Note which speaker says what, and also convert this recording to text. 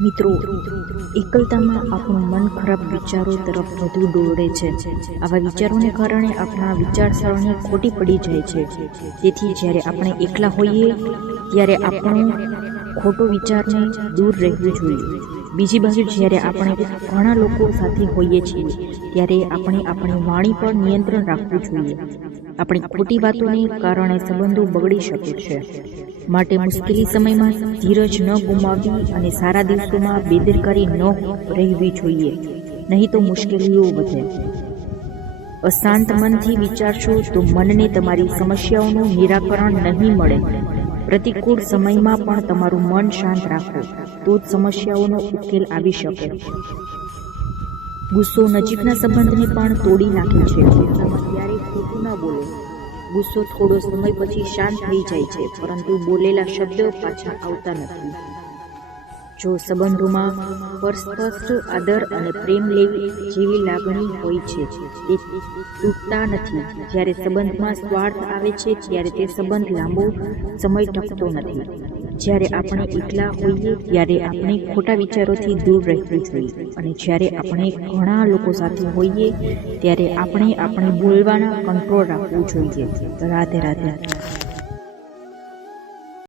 Speaker 1: મિત્રો, એકલતામાં આપણું મન ખરાબ વિચારો તરફ વધુ દોડે છે. આવા વિચારોને કારણે આપણા વિચારસરણી ખોટી પડી જાય છે. તેથી જ્યારે આપણે એકલા હોઈએ, ત્યારે આપણો ખોટો વિચારને દૂર રહેવું જોઈએ. બીજી બાજુ જ્યારે આપણે ઘણા લોકો સાથે હોઈએ છીએ, ત્યારે આપણે આપણી વાણી પર નિયંત્રણ રાખવું જોઈએ. આપણી ખોટી વાતોને કારણે સંબંધો બગડી શકે છે. માટે મુશ્કેલી સમયમાં ધીરજ ન ગુમાવવી અને સારા દિવસોમાં બેદરકારી ન રહેવી જોઈએ. નહીં તો મુશ્કેલીઓ વધે. અશાંત મનથી વિચારશો તો મનને તમારી સમસ્યાઓનું નિરાકરણ નહીં મળે. પ્રતિકૂળ સમયમાં પણ તમારું મન શાંત રાખો. તો જ સમસ્યાઓનો ઉકેલ આવી શકે. ગુસ્સો નજીકના સંબંધને પણ તોડી નાખે છે. ક્યારેય ખોટું ના બોલો. ગુસ્સો થોડો સમય પછી શાંત થઈ જાય છે, પરંતુ બોલેલા શબ્દો પાછા આવતા નથી. જો સંબંધોમાં પરસ્પષ્ટ આદર અને પ્રેમ લેવી જેવી લાગણી હોય છે, તે તૂટતા નથી. જ્યારે સંબંધમાં સ્વાર્થ આવે છે, ત્યારે તે સંબંધ લાંબો સમય ટકતો નથી. જ્યારે આપણે એકલા હોઈએ ત્યારે આપણે ખોટા વિચારોથી દૂર રહેવું જોઈએ. અને જ્યારે આપણે ઘણા લોકો સાથે હોઈએ, ત્યારે આપણે આપણે બોલવાના કંટ્રોલ રાખવું જોઈએ. રાધે રાધે.